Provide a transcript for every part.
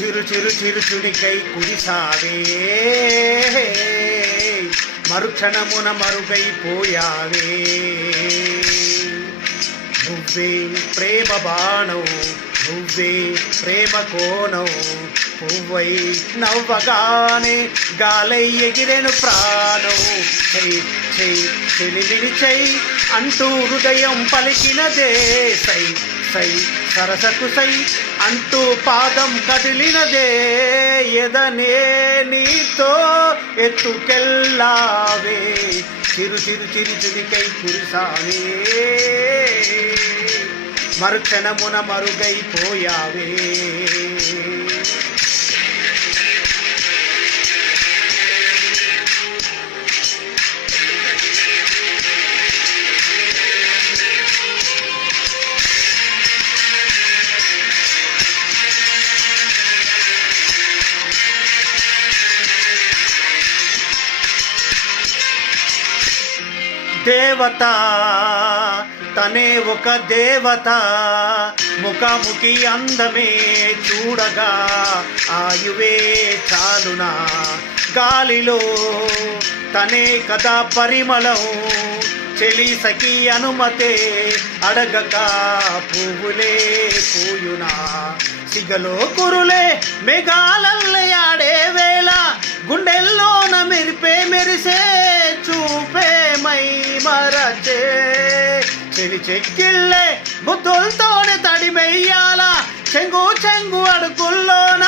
చిరు చిరు చిరు చుడికై కురిసావే మరుక్షణమున మరుగైపోయావే నువ్వే ప్రేమ బాణం నువ్వే ప్రేమ కోణం పువ్వై నవ్వగానే గాలై ఎగిరెను ప్రాణం చెయ్యి చెయ్యి చెలిమిని చెయ్యి అంటూ హృదయం పలికినదే సై సై సరసకు సై అంటూ పాదం కదిలినదే ఎదనే నీతో ఎత్తుకెళ్ళావే చిరు చిరు చిరు చిరికై కురిసావే మరుక్షణమున మరుగైపోయావే దేవత తనే ఒక దేవత ముఖాముఖి అందమే చూడగా ఆయువే చాలునా గాలిలో తనే కదా పరిమళం చెలి సఖి అనుమతే అడగక పువ్వులే పూయునా సిగలో కురులే మెగాలల్లే ఆడే వేళ గుండెల్లోన మెరిపే మెరిసే చూపే మై మరచే చెలి చెక్కిళ్ళే బుద్ధులతోనే తడిమెయ్యాల చెంగు చెంగు అడుగుల్లోన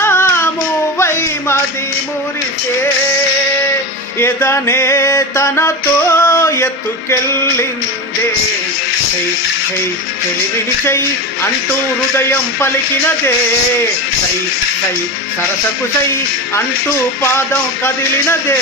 మూవై మది మురిసే ఎదనే తనతో ఎత్తుకెళ్ళిందే చెలివిని చెయ్యి అంటూ హృదయం పలికినదే సై సై సరసకు సై అంటూ పాదం కదిలినదే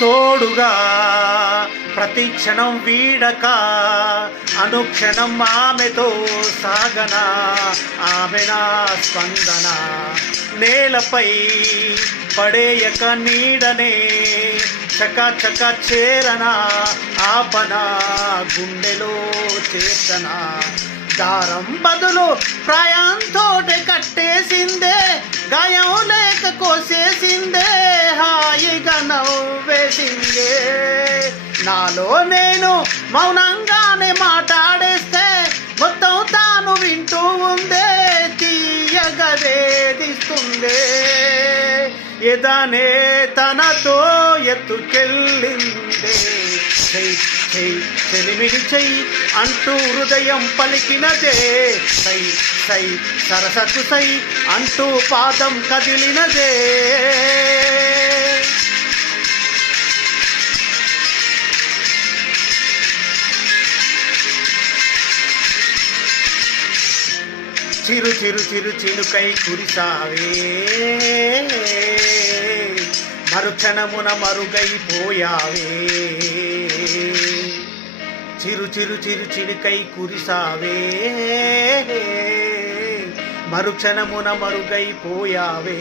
తోడుగా ప్రతిక్షణం వీడక అనుక్షణం ఆమెతో సాగన ఆమె నా స్పందన నేలపై పడేయక నీడనే చక చక చేరన ఆపన గుండెలో చేతన దారం బదులు ప్రాయంతోటి కట్టేసిందే గాయం లేక కోసేసిందే హాయిగా నవ్వేసిందే నాలో నేను మౌనంగానే మాట్లాడేస్తే మొత్తం తాను వింటూ ఉందే తీయగా వేధిస్తుందే ఎదనే తనతో ఎత్తుకెళ్ళిందే చెలిమిడి చెయ్యి అంటూ హృదయం పలికినదే సై సై సరసకు సై అంటూ పాదం కదిలినదే చిరు చిరు చిరు చినుకై కురిసావే మరుక్షణమున మరుగైపోయావే చిరు చిరు చిరు చినుకై కురిసావే మరుక్షణమున మరుగైపోయావే